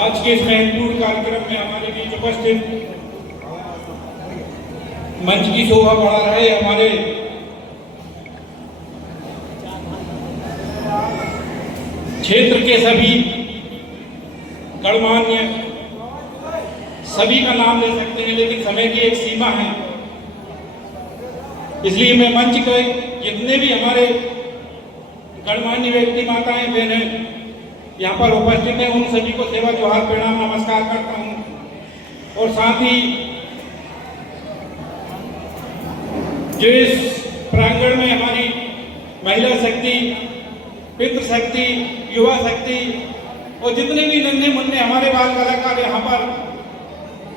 आज के इस महत्वपूर्ण कार्यक्रम में हमारे बीच उपस्थित मंच की शोभा बढ़ा रहे हमारे क्षेत्र के सभी गणमान्य, सभी का नाम ले सकते हैं, लेकिन समय की एक सीमा है, इसलिए मैं मंच के जितने भी हमारे गणमान्य व्यक्ति, माताएं, बहनें यहाँ पर उपस्थित हैं, उन सभी को सेवा जोहार, प्रणाम, नमस्कार करता हूँ। और साथ ही जो इस प्रांगण में हमारी महिला शक्ति, पितृ शक्ति, युवा शक्ति और जितने भी नन्हे मुन्ने हमारे बाल कलाकार यहाँ पर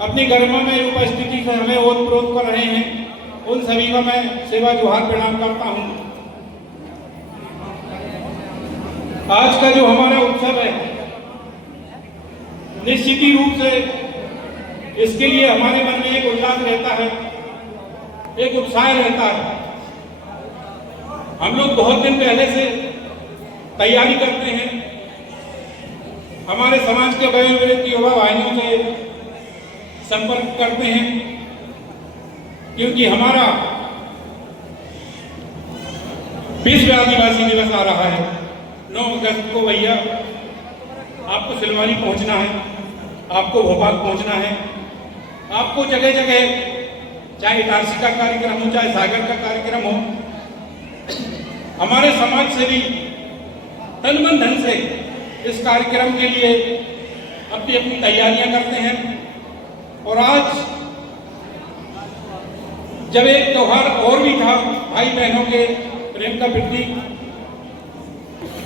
अपनी गरिमामय उपस्थिति से हमें ओतप्रोत कर रहे हैं, उन सभी का मैं सेवा जोहार, प्रणाम करता हूँ। आज का जो हमारा उत्सव है, निश्चित ही रूप से इसके लिए हमारे मन में एक उल्लास रहता है, एक उत्साह रहता है। हम लोग बहुत दिन पहले से तैयारी करते हैं, हमारे समाज के वयोवृद्ध युवा भाइयों से संपर्क करते हैं, क्योंकि हमारा विश्व आदिवासी दिवस आ रहा है 9 अगस्त को। भैया आपको सिलवारी पहुंचना है, आपको भोपाल पहुंचना है, आपको जगह जगह, चाहे इटारसी का कार्यक्रम हो, चाहे सागर का कार्यक्रम हो, हमारे समाज से भी तन मन धन से इस कार्यक्रम के लिए अपनी अपनी तैयारियां करते हैं। और आज जब एक त्योहार और भी था, भाई बहनों के प्रेम का प्रतीक,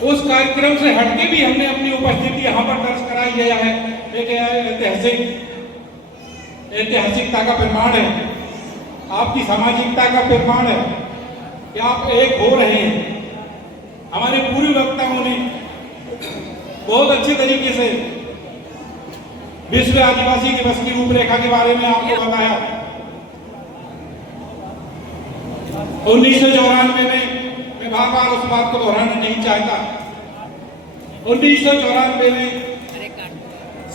उस कार्यक्रम से हटके भी हमने अपनी उपस्थिति यहाँ पर दर्ज कराई गया है। एक ऐतिहासिकता का प्रमाण है, आपकी सामाजिकता का प्रमाण है कि आप एक हो रहे हैं। हमारे पूर्व वक्ताओं ने बहुत अच्छे तरीके से विश्व आदिवासी दिवस की रूपरेखा के बारे में आपको बताया। 1994 में मैं बार-बार उस बात को दोहराना नहीं चाहता। 1994 में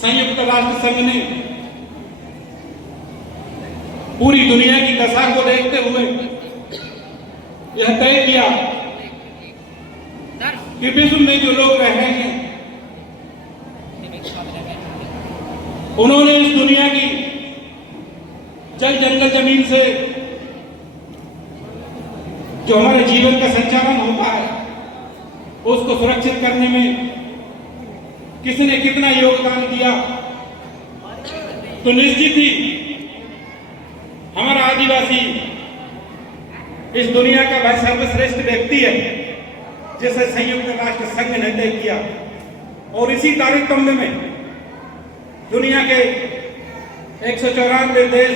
संयुक्त राष्ट्र संघ ने पूरी दुनिया की दशा को देखते हुए यह तय किया कि विश्व में जो लोग रह रहे हैं, उन्होंने इस दुनिया की जल, जंगल, जमीन से जो हमारे जीवन का संचालन होता है, उसको सुरक्षित करने में किसने कितना योगदान दिया, तो निश्चित ही हमारा आदिवासी इस दुनिया का वह सर्वश्रेष्ठ व्यक्ति है जिसे संयुक्त राष्ट्र संघ ने तय किया। और इसी तारतम्य में दुनिया के 194 देश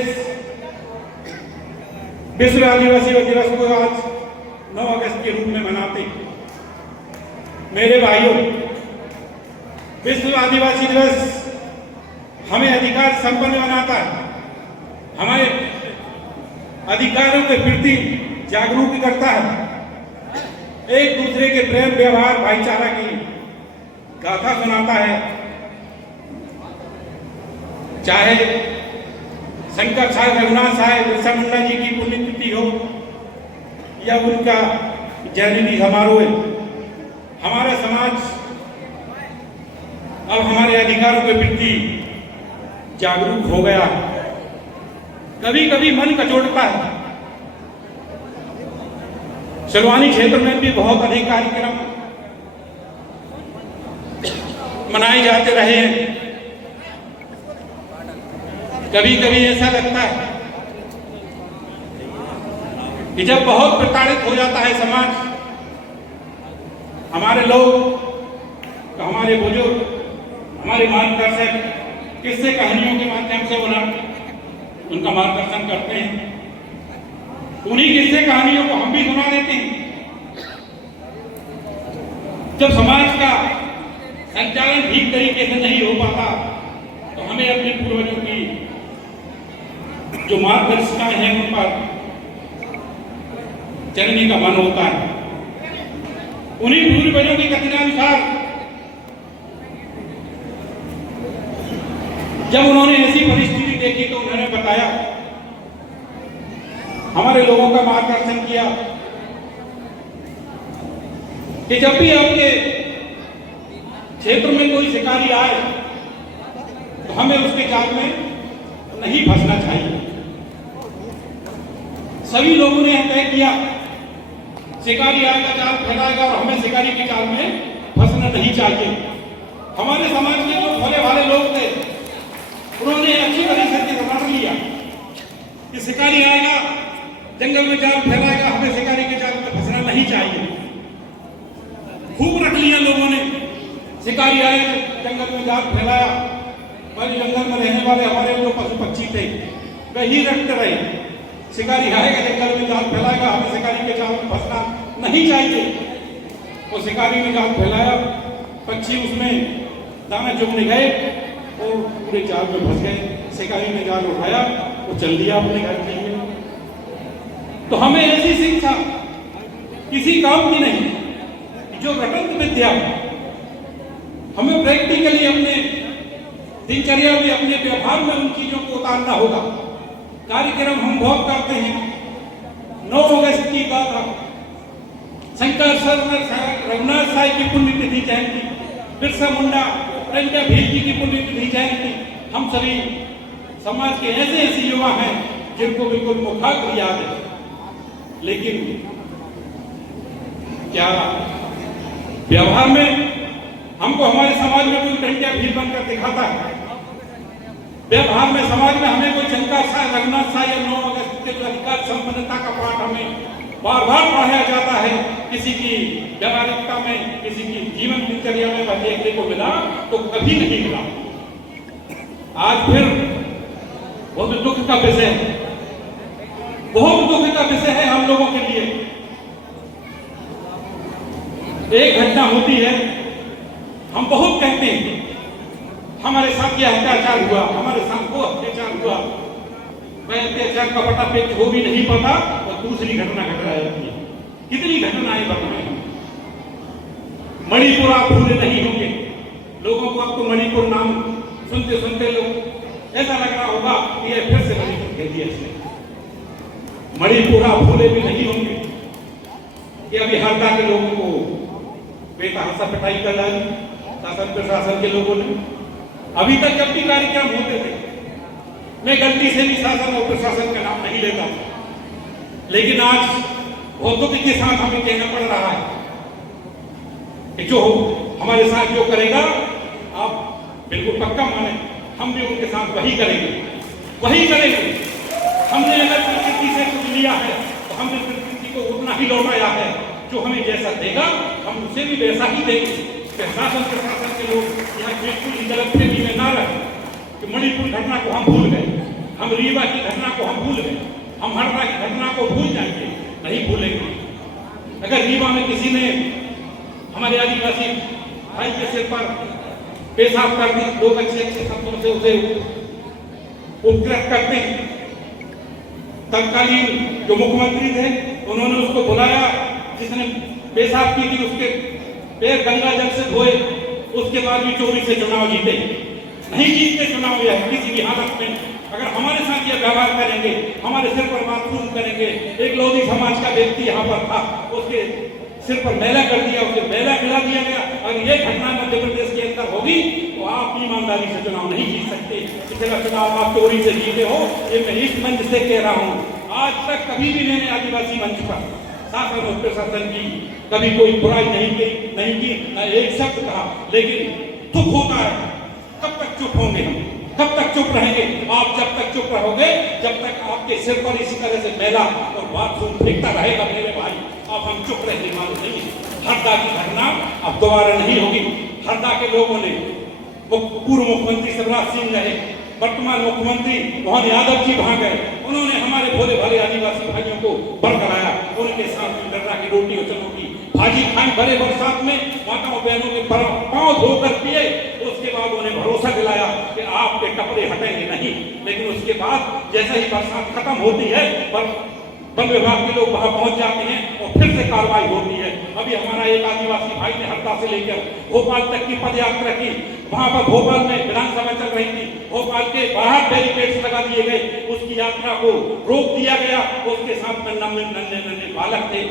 विश्व आदिवासी दिवस को आज 9 अगस्त के रूप में मनाते हैं। मेरे भाइयों, विश्व आदिवासी दिवस हमें अधिकार संपन्न बनाता है, हमारे अधिकारों के प्रति जागरूक करता है, एक दूसरे के प्रेम, व्यवहार, भाईचारा की गाथा सुनाता है। चाहे शंकर साहब, रघुनाथ साहब, बिरसा मुंडा जी की पुण्यतिथि हो या उनका जयंती समारोह है, हमारा समाज अब हमारे अधिकारों के प्रति जागरूक हो गया। कभी कभी मन कचोटता है। सिलवानी क्षेत्र में भी बहुत अधिक कार्यक्रम मनाए जाते रहे हैं। कभी कभी ऐसा लगता है कि जब बहुत प्रताड़ित हो जाता है समाज, हमारे लोग, तो हमारे बुजुर्ग, हमारे मार्गदर्शक किस्से कहानियों के माध्यम से उनका मार्गदर्शन करते हैं। उन्हीं किस्से कहानियों को हम भी सुना देते हैं। जब समाज का संचालन ठीक तरीके से नहीं हो पाता, तो हमें अपने पूर्वजों की जो मार्गदर्शिकाएं हैं उन पर चलने का मन होता है। उन्हीं पूर्वजों की कथनानुसार जब उन्होंने ऐसी परिस्थिति देखी तो उन्होंने बताया, हमारे लोगों का मार्गदर्शन किया कि जब भी आपके क्षेत्र में कोई शिकारी आए तो हमें उसके जाल में नहीं फंसना चाहिए। सभी लोगों ने तय किया, शिकारी आएगा जाल फैलाएगा और हमें शिकारी के जाल में फंसना नहीं चाहिए। हमारे समाज के जो भोले भाले लोग थे उन्होंने अच्छी तरीके से समझ लिया कि शिकारी आएगा जंगल में जाल फैलाएगा, हमें शिकारी के जाल में फंसना नहीं चाहिए। खूब रख लिया लोगों ने, शिकारी आए जंगल में जाल फैलाया, वही जंगल में रहने वाले हमारे जो पशु पक्षी थे वही रखते रहे, शिकारी आएगा जंगल में जाल फैलाएगा, हमें शिकारी के जाल में फंसना नहीं चाहिए। वो शिकारी में जाल फैलाया, पक्षी उसमें दाना चुगने गए और पूरे जाल में फंस गए। शिकारी ने जाल उठाया, वो चल दिया अपने घर के लिए। तो हमें ऐसी शिक्षा किसी काम की नहीं, जो रटंत विद्या हमें प्रैक्टिकली अपने दिनचर्या में, अपने व्यवहार में उन चीजों को उतारना होगा। कार्यक्रम हम बहुत करते हैं। 9 अगस्त की बात, शंकर सर रघुनाथ साई की पुण्यतिथि जयंती, बिरसा मुंडा रंगा भील जी की पुण्यतिथि जयंती, हम सभी समाज के ऐसे ऐसे युवा हैं जिनको बिल्कुल मुखाग्र याद है। लेकिन क्या व्यवहार में हमको हमारे समाज में कोई टंटिया भील बनकर दिखाता है? व्यवहार में समाज में हमें कोई शंकर साई रघुनाथ साई या 9 अगस्त के अधिकार संपन्नता का पाठ हमें बार बार पढ़ाया जाता है। किसी की व्यावहारिकता में, किसी की जीवन दिनचर्या में वह देखने को मिला तो कभी नहीं मिला। आज फिर बहुत दुख का विषय है, बहुत दुख का विषय है हम लोगों के लिए। एक घटना होती है, हम बहुत कहते हैं हमारे साथ यह अत्याचार हुआ, हमारे साथ वो अत्याचार हुआ, वह अत्याचार का पता पेच हो भी नहीं पाता और दूसरी घटना घट रही है। कितनी घटनाएं बताएं। मणिपुर आप भूले नहीं होंगे, लोगों को अब तो मणिपुर नाम सुनते सुनते लोग ऐसा लग रहा होगा कि यह फिर से मणिपुर कह दिया इसने। मणिपुर आप भूले भी नहीं होंगे कि अभी हरदा के लोगों को बेतहाशा पिटाई कर डाली शासन प्रशासन के लोगों ने। अभी तक जब भी कार्यक्रम होते थे, मैं गलती से भी शासन और प्रशासन का नाम नहीं लेता, लेकिन आज बहुत दुख के साथ हमें कहना पड़ रहा है कि जो हमारे साथ जो करेगा आप बिल्कुल पक्का माने, हम भी उनके साथ वही करेंगे, वही करेंगे। हमने अगर प्रकृति से कुछ लिया है तो हमने प्रकृति को उतना ही लौटाया है। जो हमें जैसा देगा हम उसे भी वैसा ही देंगे। शासन प्रशासन के लोग यहाँ बिल्कुल गलतफहमी में ना रहे कि मणिपुर घटना को हम भूल गए, हम रीवा की घटना को हम भूल गए, हम हरदा की घटना को भूल जाएंगे, नहीं भूलेंगे। अगर रीवा में किसी ने हमारे आदिवासी भाई के सिर पर पेशाब कर दी, लोग अच्छे अच्छे शब्दों से उसे उपद्रव करते हैं। तत्कालीन जो मुख्यमंत्री थे उन्होंने उसको बुलाया, जिसने पेशाब की थी उसके पैर गंगा जल से धोए, उसके बाद भी चोरी से चुनाव जीते। नहीं जीतते चुनाव यह किसी भी हालत में। अगर हमारे साथ यह व्यवहार करेंगे, हमारे सिर पर बाथरूम करेंगे। एक लोधी समाज का व्यक्ति यहाँ पर था, उसके सिर पर मैला कर दिया, उसे मैला खिला दिया गया। अगर ये घटना मध्य प्रदेश के अंदर होगी तो आप ईमानदारी से चुनाव नहीं जीत सकते। पिछला चुनाव आप चोरी से जीते हो, ये मैं इस मंच से कह रहा हूँ। आज तक कभी भी मैंने आदिवासी मंच पर शासन और प्रशासन की कभी कोई बुराई नहीं की, न एक शब्द कहा। लेकिन दुख होता है, कब तक चुप होंगे हम, कब तक चुप रहेंगे? आप जब तक चुप रहोगे, जब तक आपके सिर पर इसी तरह से मैला और बाथरूम फेंकता रहेगा मेरे भाई, अब हम चुप रहने वाले नहीं। हरदा की घटना अब दोबारा नहीं होगी। हरदा के लोगों ने, पूर्व मुख्यमंत्री शिवराज सिंह रहे, वर्तमान मुख्यमंत्री मोहन यादव जी वहां गए, उन्होंने हमारे भोले भाले आदिवासी भाइयों को बरकराया, उनके साथ गन्ना की रोटी और चनों की भाजी खाई, भरे बरसात में माताओं बहनों के पांव धोकर पिए। उसके बाद उन्हें भरोसा दिलाया कि आपके कपड़े हटेंगे नहीं। लेकिन उसके बाद जैसे ही बरसात खत्म होती है, वन विभाग के लोग वहां पहुंच जाते हैं और फिर से कार्रवाई होती है। अभी हमारा एक आदिवासी भाई ने हरदा से लेकर भोपाल तक की पदयात्रा की। वहां पर भोपाल में विधानसभा चल रही थी, भोपाल के बाहर बैरिकेड्स लगा दिए गए, उसकी यात्रा को रोक दिया गया। उसके साथ में नन्हे नन्हे बालक थे,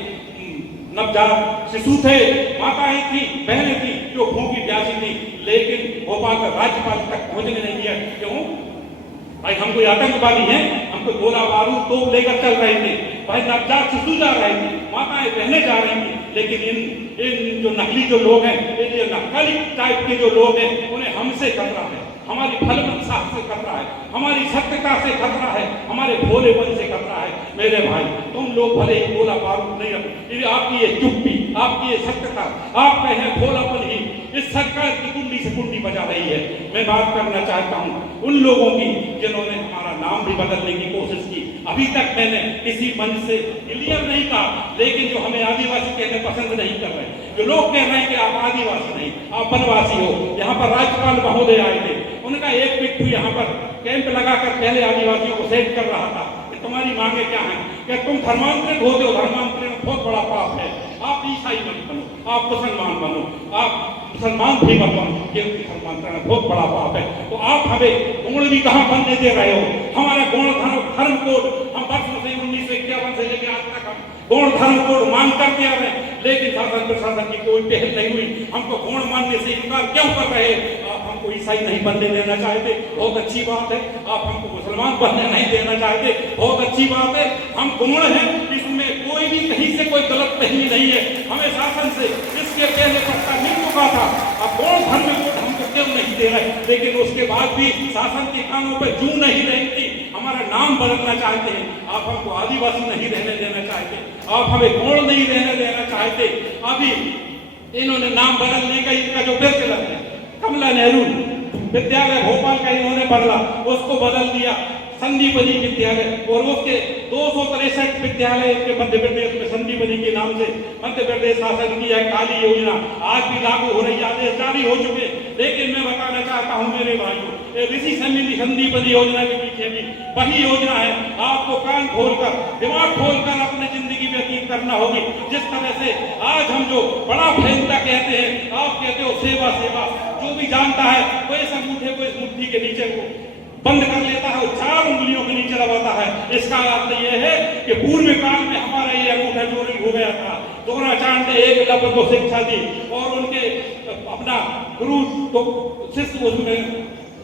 नवजात शिशु थे, माताएं थी, बहनें थी जो भूखी प्यासी थी, लेकिन भोपाल का राज्यपाल तक पहुंचने नहीं दिया। क्यों भाई? हम कोई आतंकवादी हैं? हम कोई गोला बारूद तोप लेकर चल रहे थे भाई, नवजात शिशु जा रहे थे, माताएं बहनें जा रही थी, लेकिन इन जो नकली जो लोग हैं, इन जो नकली टाइप के जो लोग हैं, उन्हें हमसे खतरा है, हमारी फलवंशा से खतरा है, हमारी सत्यता से खतरा है, हमारे भोलेपन से खतरा है। मेरे भाई, तुम लोग भले ही गोला बारूद नहीं रखते, आपकी ये चुप्पी, आपकी ये सत्यता, आपका यह भोलापन ही इस सरकार की कुंडी से कुंडी बजा रही है। मैं बात करना चाहता हूँ उन लोगों की जिन्होंने हमारा नाम भी बदलने की कोशिश की। अभी तक मैंने किसी मंच से क्लियर नहीं कहा, लेकिन जो हमें आदिवासी कहने पसंद नहीं कर रहे, जो लोग कह रहे हैं कि आप आदिवासी नहीं, आप वनवासी हो। यहाँ पर राज्यपाल महोदय आए थे, उनका एक पिट्ठू यहाँ पर कैंप लगाकर पहले आदिवासियों को सेट कर रहा था कि तुम्हारी मांगे क्या है, क्या तुम धर्मांतरित होते हो, धर्मांतरण बहुत बड़ा पाप है, आप ईसाई मत बनो, आप मुसलमान बनो, आप मुसलमान भी मत बनो, क्योंकि धर्मांतरण बहुत बड़ा पाप है। तो आप हमें गौण भी कहाँ बनने दे रहे हो? हमारा गौण धर्म कोड हम वर्षों से 1951 से लेकर आज तक हम गौण धर्म कोड मांग करते आ रहे हैं, लेकिन शासन प्रशासन की कोई पहल नहीं हुई। हमको गौण मानने से इनकार क्यों कर रहे हैं? आप हमको ईसाई नहीं बनने देना चाहते, बहुत अच्छी बात है। आप हमको मुसलमान बनने नहीं देना चाहते, बहुत अच्छी बात है। हम गौण हैं, इसमें कोई भी कहीं से कोई गलत नहीं है। हमें शासन से इसके पहले पट्टा मिल चुका था, अब गौण धर्म कोड हमको क्यों नहीं दे रहे? लेकिन उसके बाद भी शासन के कानों पर जू नहीं रही थी, हमारा नाम बदलना चाहते हैं। आप हमको आदिवासी नहीं रहने देना चाहते, आप हमें गौण नहीं रहने देना चाहते। अभी इन्होंने नाम बदलने का इनका जो फैसला है, कमला नेहरू विद्यालय भोपाल का इन्होंने बदला, उसको बदल दिया संदीपनी विद्यालय, और उसके 263 विद्यालय के मध्य प्रदेश में संदीपनी के नाम से मध्य प्रदेश शासन की यह काली योजना आज भी लागू हो रही है, आदेश जारी हो चुके। लेकिन मैं बताना चाहता हूं मेरे भाइयों, ऋषि संदीपनी योजना के पीछे भी वही योजना है। आपको कान खोलकर, दिमाग खोलकर अपनी जिंदगी व्यतीत करना होगी। जिस तरह से आज हम जो बड़ा फैसला कहते हैं, आप कहते हो सेवा सेवा, जो भी जानता है वो इस अंगूठे को इस मुट्ठी के नीचे को बंद कर लेता है, 4 उंगलियों के नीचे दबाता है। इसका अर्थ यह है कि पूर्व काल में हमारा ये अंगूठा चोरी हो गया था। द्रोणाचार्य ने एकलव्य को शिक्षा दी और उनके अपना गुरु तो शिष्य उसमें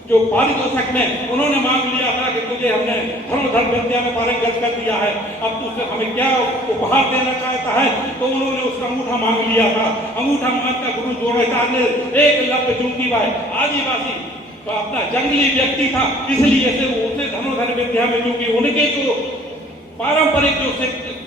जो पारितोषिक में उन्होंने मांग लिया था कि तुझे हमने धर्म विद्या में पारंगत कर दिया है, अब तुझसे हमें क्या उपहार देना चाहता है? तो उन्होंने उसका अंगूठा मांग लिया था। अंगूठा मांगकर गुरु द्रोणाचार्य ने एकलव्य चूंकि भाई आदिवासी तो अपना जंगली व्यक्ति था, इसलिए से उसे धनुर्धर विद्या में, क्योंकि उनके जो पारंपरिक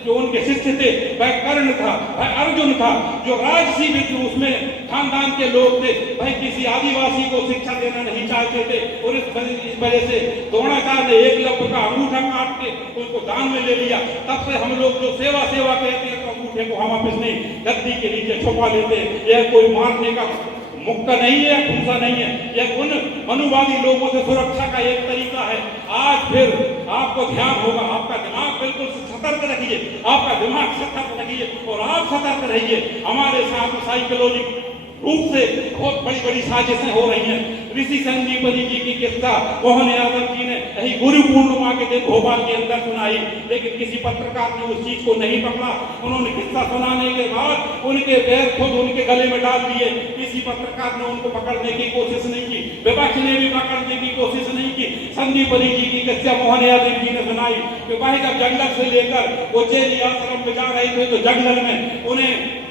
जो उनके शिष्य थे वह कर्ण था, वह अर्जुन था, जो राजसी जो उसमें खानदान के लोग थे, भाई किसी आदिवासी को शिक्षा देना नहीं चाहते थे। और इस वजह से द्रोणाचार्य ने एकलव्य का अंगूठा काट के उनको दान में ले लिया। तब से हम लोग जो सेवा सेवा कहते हैं, तो अंगूठे को हम वापस नहीं गद्दी के नीचे छुपा लेते। यह कोई मारने का मुक्का नहीं है, भूसा नहीं है, यह उन मनुवादी लोगों से सुरक्षा का एक तरीका है। आज फिर आपको ध्यान होगा, आपका दिमाग बिल्कुल सतर्क रखिए, आपका दिमाग सतर्क रखिए और आप सतर्क रहिए। हमारे साथ साइकोलॉजिक रूप से बहुत बड़ी बड़ी साजिशें हो रही हैं। ऋषि संदीपनी जी की किस्सा मोहन यादव जी ने यही गुरु पूर्णिमा के दिन भोपाल के अंदर सुनाई, लेकिन किसी पत्रकार ने उस चीज को नहीं पकड़ा। उन्होंने किस्सा सुनाने के बाद उनके पैर खुद उनके गले में डाल दिए। किसी पत्रकार ने उनको पकड़ने की कोशिश नहीं की, विपक्ष ने भी पकड़ने की कोशिश नहीं की। संदीपनी जी की किस्सा मोहन यादव जी ने सुनाई कि भाई जब जंगल से लेकर उज्जैन आश्रम में जा रहे थे तो जंगल में उन्हें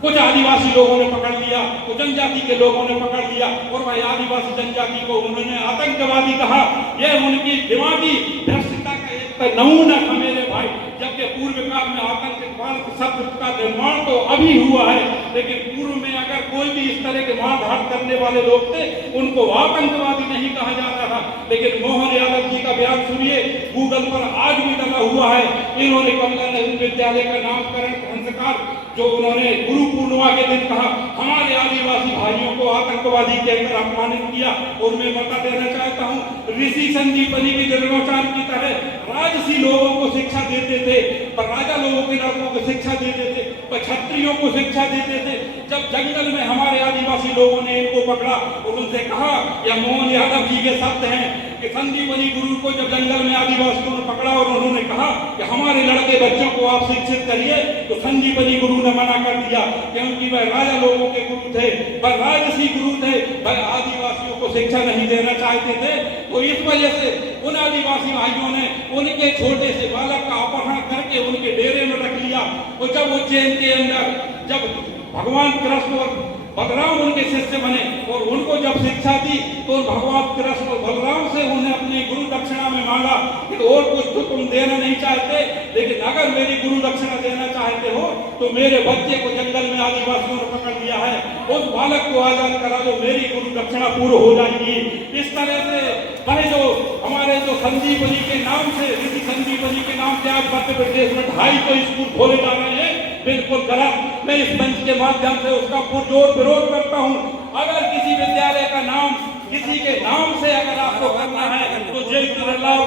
कुछ आदिवासी लोगों ने पकड़ लिया, कुछ जनजाति के लोगों ने पकड़ लिया और भाई आदिवासी जनजाति को उन्होंने आतंकवादी कहा। यह उनकी दिमागी भ्रष्टता का एक नमूना था मेरे भाई। जबकि पूर्व काल में आतंकवाद शब्द का निर्माण तो अभी हुआ है, लेकिन पूर्व में अगर कोई भी इस तरह के मारधाड़ करने वाले लोग थे उनको आतंकवादी नहीं कहा जाता था। लेकिन मोहन यादव जी का बयान सुनिए, गूगल पर आज भी डला हुआ है। इन्होंने कमला नेहरू विद्यालय का नामकरण संस्कार जो उन्होंने गुरु पूर्णिमा के दिन कहा, हमारे आदिवासी भाइयों को आतंकवादी कहकर अपमानित किया। और मैं बता देना चाहता हूँ ऋषि संजीवनी की निर्वचन की तरह राजसी लोगों को शिक्षा देते थे, पर राजा लोगों के लड़कों को शिक्षा देते थे, पर क्षत्रियों को शिक्षा देते थे। जब जंगल में हमारे आदिवासी लोगों ने इनको पकड़ा और उनसे कहा, या मोहन यादव जी के शब्द हैं कि संजीवनी गुरु को जब जंगल में आदिवासियों ने पकड़ा और उन्होंने कहा कि हमारे लड़के बच्चों को आप शिक्षित करिए, तो संजीवनी गुरु ने मना कर दिया, क्योंकि वह राजा लोगों के गुरु थे, वह राजसी गुरु थे, वह आदिवासियों को शिक्षा नहीं देना चाहते थे। तो इस वजह से उन आदिवासी भाइयों ने उनके छोटे से बालक का अपहरण करके उनके डेरे में रख लिया। और जब उज्जैन के अंदर जब भगवान कृष्ण और बलराम उनके शिष्य बने और उनको जब शिक्षा दी, तो भगवान कृष्ण और बलराम से उन्हें अपनी गुरु दक्षिणा में मांगा कि और कुछ तो तुम देना नहीं चाहते, लेकिन अगर मेरी गुरु दक्षिणा देना चाहते हो तो मेरे बच्चे को जंगल में आदिवासियों ने पकड़ लिया है, उस बालक को आजाद करा दो, मेरी गुरु दक्षिणा पूर्ण हो जाएगी। इस तरह से वह जो हमारे जो संजीवनी के नाम से, ऋषि संजीवनी के नाम से आज मध्य प्रदेश में 250 स्कूल खोले जा रहे हैं, बिल्कुल गलत। मैं इस मंच के माध्यम से उसका पुरजोर विरोध करता हूँ। अगर किसी विद्यालय का नाम किसी के नाम से अगर आपको करना है तो ज्योतिराव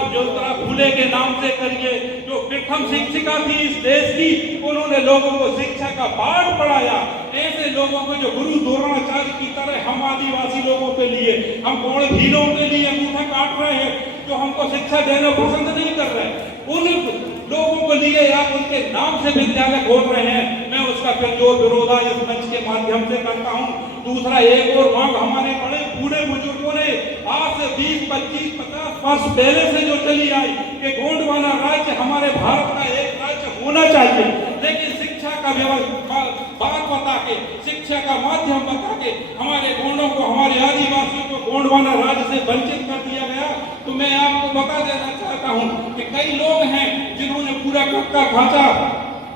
फूले के नाम से करिए, जो प्रथम शिक्षिका थी इस देश की, उन्होंने लोगों को शिक्षा का पाठ पढ़ाया। ऐसे लोगों को जो गुरु द्रोणाचार्य की तरह हम आदिवासी लोगों के लिए, हम गौड़ भीलों के लिए अंगूठा काट रहे हैं, जो हमको शिक्षा देना पसंद नहीं कर रहे, उन लोगों को लिए आप उनके नाम से विद्यालय खोल रहे हैं। मैं उसका जो विरोध इस मंच के माध्यम से करता हूँ। दूसरा, एक और मांग हमारे बड़े बूढ़े बुजुर्गों ने आज से 20, 25, 50 वर्ष पहले से जो चली आई कि गोंडवाना राज्य हमारे भारत का एक राज्य होना चाहिए, लेकिन शिक्षा का बात बता के, शिक्षा का माध्यम बता के हमारे गोंडों को, हमारे आदिवासियों को गोंडवाना राज्य से वंचित कर दिया गया। तो मैं आपको बता देना चाहता हूँ कि कई लोग हैं जिन्होंने पूरा कक्का खाचा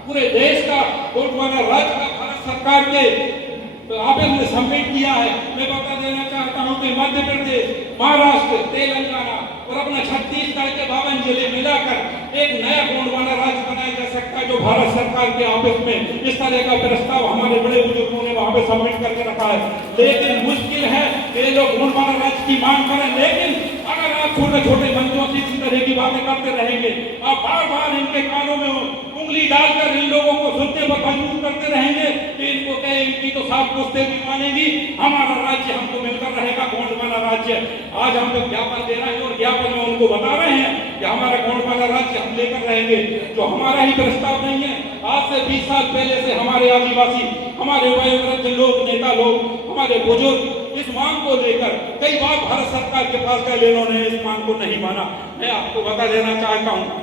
पूरे देश का गोंडवाना राज्य का भारत सरकार के ऑफिस में सबमिट किया है। मैं बता देना चाहता हूँ कि मध्य प्रदेश, महाराष्ट्र, तेलंगाना और अपना छत्तीसगढ़ के 52 जिले मिलाकर एक नया गोंडवाना राज्य बनाया जा सकता है, जो भारत सरकार के ऑफिस में इस तरह का प्रस्ताव हमारे बड़े बुजुर्गों ने वहां पे सबमिट करके रखा है। लेकिन मुश्किल है ये लोग गोंडवाना राज्य की मांग करें, लेकिन अगर आप छोटे छोटे मंचों से इसी तरह की बातें करते रहेंगे, आप बार बार इनके कानों में उंगली डालकर इन लोगों को सुनने पर मजबूर करते रहेंगे कि इनको कहे इनकी तो साफ पुश्ते भी मानेगी, हमारा राज्य हमको मिलकर रहेगा, गोंडवाना राज्य। आज हम लोग ज्ञापन दे रहे हैं और ज्ञापन में उनको बता रहे हैं कि हमारा गोंडवाना राज्य हम लेकर रहेंगे, जो हमारा ही प्रस्ताव नहीं है। आज से 20 साल पहले से हमारे आदिवासी, हमारे वयोवृद्ध लोग, नेता लोग, हमारे बुजुर्ग इस मांग को लेकर कई बार भारत सरकार के पास गए, इन्होंने इस मांग को नहीं माना। मैं आपको बता देना चाहता हूँ,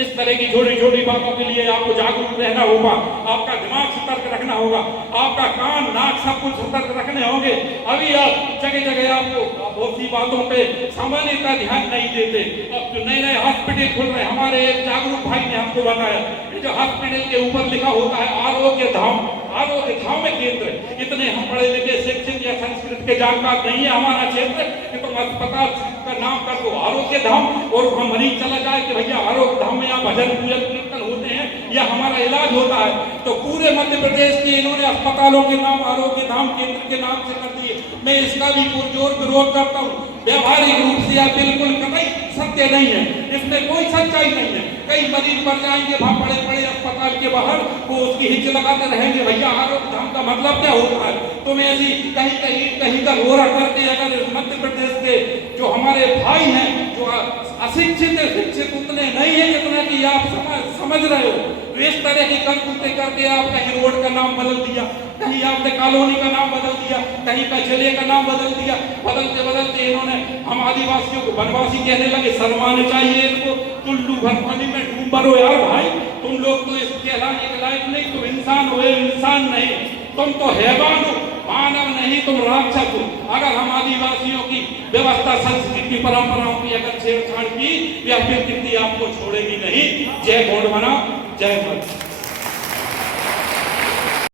इस तरह की छोटी छोटी बातों के लिए आपको जागरूक रहना होगा, आपका दिमाग सतर्क रखना होगा, आपका कान, नाक सब कुछ सतर्क रखने होंगे। अभी आप जगह जगह आपको बहुत सी बातों पे सामान्यता ध्यान नहीं देते। अब जो नए नए हॉस्पिटल खुल रहे हैं, हमारे एक जागरूक भाई ने हमको बताया, जो हॉस्पिटल के ऊपर लिखा होता है आरोग्य धाम, आरोग्य धाम में केंद्र। इतने हम पढ़े लिखे, शिक्षित या संस्कृत के जानकार नहीं है हमारा क्षेत्र कि तुम अस्पताल का नाम कर दो आरोग्य धाम और हम मरीज चला जाए कि भैया आरोग्य धाम में यहाँ भजन पूजन कीर्तन होते हैं या हमारा इलाज होता है। तो पूरे मध्य प्रदेश के इन्होंने अस्पतालों के नाम आरोग्य धाम केंद्र के नाम से कर दिए। मैं इसका भी पुरजोर विरोध करता हूँ। व्यवहारिक रूप से यह बिल्कुल कतई सत्य नहीं है, इसमें कोई सच्चाई नहीं है। कई मरीज पर जाएंगे वहां बड़े बड़े अस्पताल के बाहर, वो उसकी हिच लगाते रहेंगे, भैया आरोग्य धाम का मतलब क्या होता है। तो मैं ऐसी कहीं का रोरा करके अगर मध्य प्रदेश के जो हमारे भाई हैं, जो अशिक्षित है, शिक्षित उतने नहीं है जितना कि आप समझ रहे हो, तो इस तरह की करतूतें करके आप कहीं रोड का नाम बदल दिया, कहीं आपने कॉलोनी का नाम बदल दिया, कहीं का जिले का नाम बदल दिया। बदलते बदलते इन्होंने हम आदिवासियों को वनवासी कहने लगे। शर्माने चाहिए इनको। टुल्लू भर पानी में डूब मरो यार भाई, तुम लोग तो इस कहलाने के लायक नहीं। तुम इंसान हो, इंसान नहीं, तुम तो हैवान हो, मानव नहीं, तुम राक्षस हो। अगर हम आदिवासियों की व्यवस्था, संस्कृति, परंपराओं की अगर छेड़छाड़ की या फिर कितनी आपको छोड़ेगी नहीं। जय गोंडवाना, जय माता।